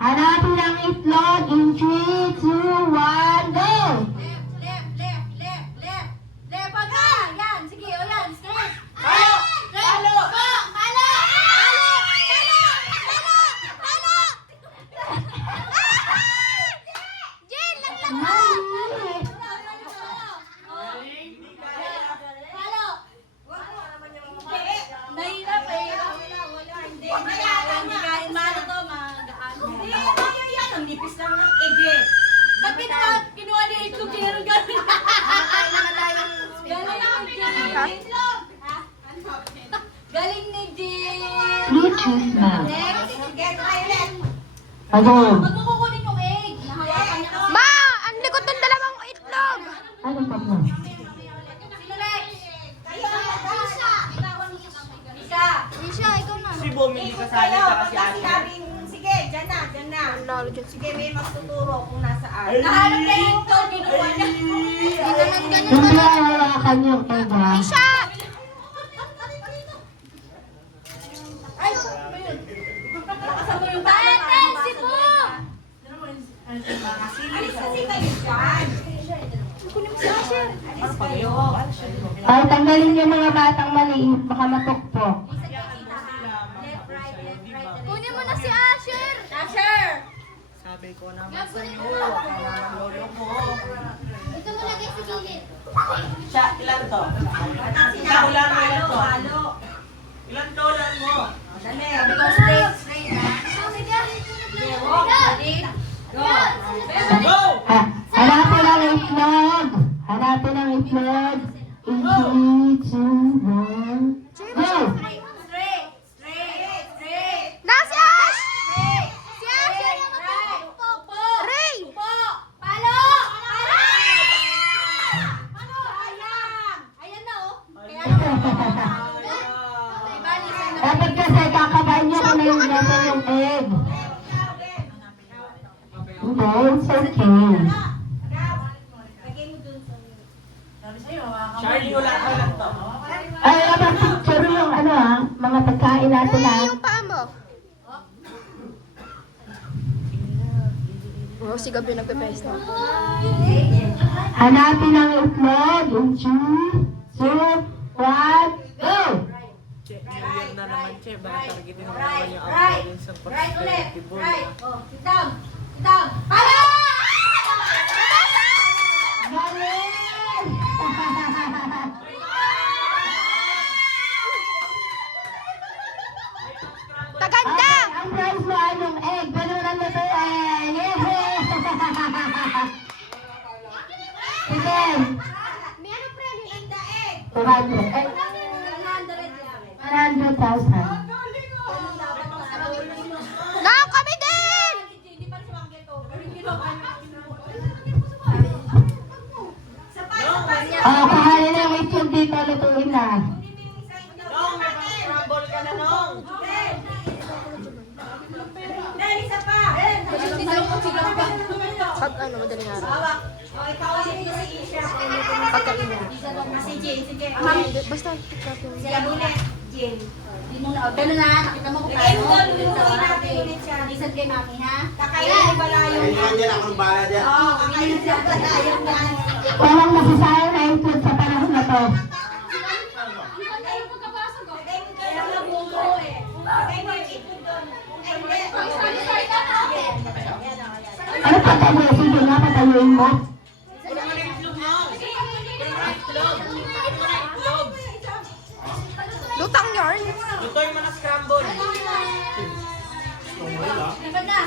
Hanapin ang itlog in 3, 2, 1, go! Left ka! Yan, sige, o yan, straight. Palo! Palo! Palo! Jen, lang mo! Palo! Nahirap eh. Hindi kaya malo to, magaan. Ang nipis lang ng ege. Ba't kinuha niya yung itlog kaya gano'n? Galing ni Jill! Bluetooth mode. Next, Get silent. Again. Ba't mo kukunin yung egg? Nahawakan niya kasi. Ma! Ang likod ng dalawang itlog! Ano pa po? Sino next? Kayo ang mag-isa. Isa. Risha, ikaw na. Si Bom, hindi Ikot kasali kayo. ka kasi Pagka ate. sinabing, sige, dyan na, dyan na. Lalo dyan. Sige, may magtuturo kung nasaan. Nahanap na yung itlog, kinuha niya. Hindi na hawakan yung egg ha. Risha! Ay, ano yun? Kasama yung tayo. Si Bo! Alis kasi kayo dyan. Alis kayo. Ay, tanggalin yung mga batang maliit. Baka matukpok. Left, right. Kunin mo na si Asher! Asher! Sabi ko naman sa iyo, kaya ng lolo mo. Ito mo lagay sa gilid. Siya, ilan to? Sinabi, Ulan mo, ilan palo, to? palo. Ilan to, ulan mo? Dali. Sabi ko straight ha. Walk, ready? Go! Go! Ha, hanapin ang itlog. Hanapin ang itlog. In 3, 2, 1, go! Straight. Na si Ash! Straight. Si Asher yung Right. upo. Upo. Ray! Upo. Palo! Palo! Sayang! Ayan na oh. Kaya diba, listen na. Dapat kasi kakabain niyo kung yung nasa yung egg. Hindi, it's okay. Lagay mo dun sa... Charlie, ulan to. Ay, dapat picture yung ano ha, mga pagkain natin ha. Yung paa mo. Oh, si Gabi nagpe-pesta. Hanapin ang itlog. In 2, 1, go! Che, New Year na naman, Che. Baka targetin mo naman Right, yung right. outro dun sa Right ulit. prosperity ball. Right. Oh, sit down. Sit down. Palo! Galing! Taganda! Ang prize mo ay yung egg. Ganun ang luto egg. Yehey! Sige. May ano premium? 200. Ay, 100,000. Na, kami din! Hindi pa rin si Mangget to. Pero yung ginawa niya. Oh, kahanin na yung itlog dito. Lutuin na. Nong, may pang-scramble ka na, Nong. Dali, isa pa. Pag ano, madaling araw. Hawak. O, ikaw ulit ko si Isha. Pagkainin. Si Jane, sige. Basta tikap yung... Si Abulet. Jane. Hindi mo na. Ganun na. Nakita mo kung Lagay mo paano. doon, lulutuin natin ulit siya. Listen kay Mami ha. Kakainin ni Balayong yan. Dyan ako ng bala dyan. Oo, kakainin si Balayong yan. Walang masasayang na itlog sa panahon na to. Lagay mo kaya nabuko eh. Lagay mo yung itlog doon. Ay, hindi. Ano patayo? Sige nga, patayuin mo. Puro mo na yung itlog, Nong. Puro mo na yung itlog. Puro mo na yung itlog. Lutang yarn! Lutoy mo na scramble. Dapat na.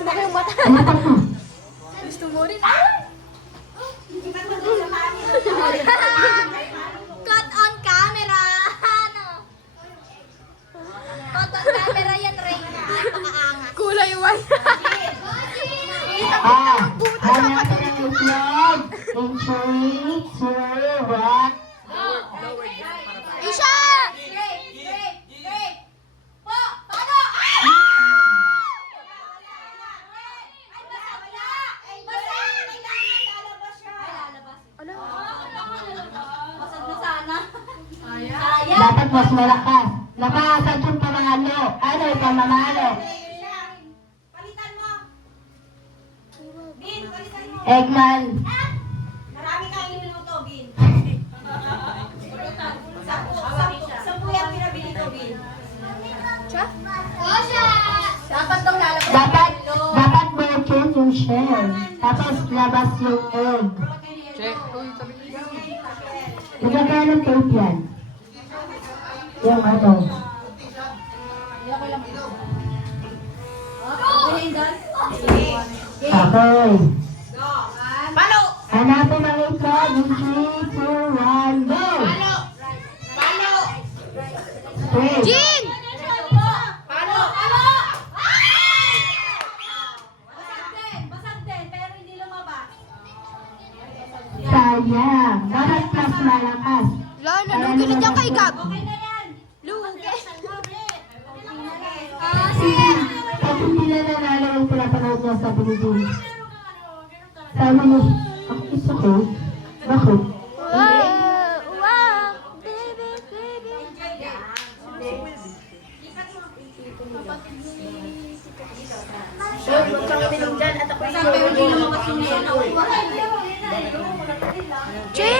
Baka yung mata. Ano pa to? Gusto mo rin? Cut on camera! Ano? Cut on camera yan, Ray. Napakaangas. Kulay one. Ah, hanapin ang itlog. In 3, 2, 1. Isha! Straight. Po. Palo! Ano? Basag na sana. Sayang. Dapat mas malakas. Napakasad yung pamalo. Ano yung pamamalo? Palitan mo. Eggman. Marami kang ininom mo, Tobin. Sampu yung pinabili, Tobin. Dapat daw lalabas. Dapat broken yung shell. Tapos labas yung egg. Magkakaya ng tape yan. Yung ano. Okay. Palo! Hanapin ang itlog. In 3, 2, 1, go! Palo! Palo! Wait. Jing! Palo! Basag din, pero hindi lumabas. Sayang. Dapat mas malakas. Lalo, lugi na dyan kay Gab. Okay na yan. Lugi. Pag hindi na nanalo yung pinapanood niya sa Pilipinas. Sabi niya, ako isa ko. Bakit? Wow! Wow! Baby, baby. Che!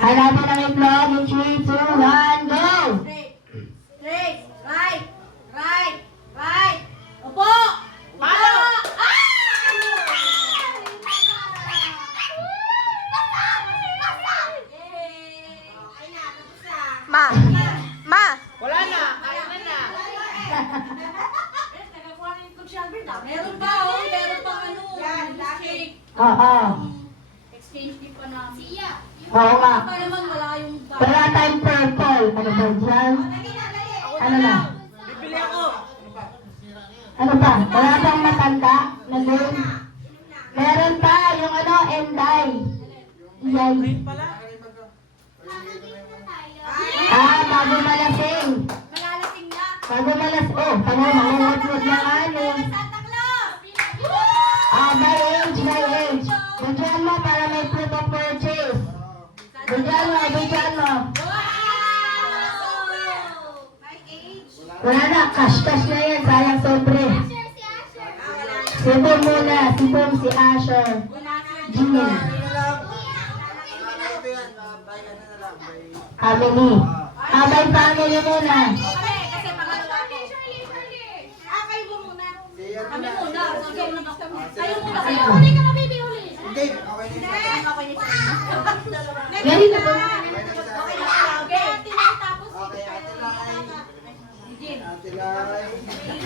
Hanapin ang itlog. In 3, 2, 1, go! Straight, right, right, right. Opo! Palo! Ma! Ma! Wala na! Ayaw na na! Meron pa, oh. Meron pa ano. Exchange. Oo. Exchange gift pa namin. Oo nga. Pa naman wala yung Wala tayong purple. Ano ba dyan? Ano na? Bibili ako! Ano pa? Wala pang matanda na game. Meron pa yung ano, Enday. Yan. Pala? Bago malasing. malalasing na. Bago malas. Oh, tama, mangungot-ngot na nga eh. Santa Claus! By age. Bigyan mo para may proof of purchase. Bigyan mo. Wow! Wala na, cash na yan. Sayang sobre. Sipon muna. Sipon si Asher. Jimmy. Family. By family muna. Kasi pangalawa ko. Kayo po muna. Kami muna. Kayo muna. Kayo muna. Huli ka na, baby. Huli. Hindi, okay na yun. Okay na. Ganun na ba? Okay na. Okay. Tapos. Okay, Ate Lai. Jim. Ate Lai.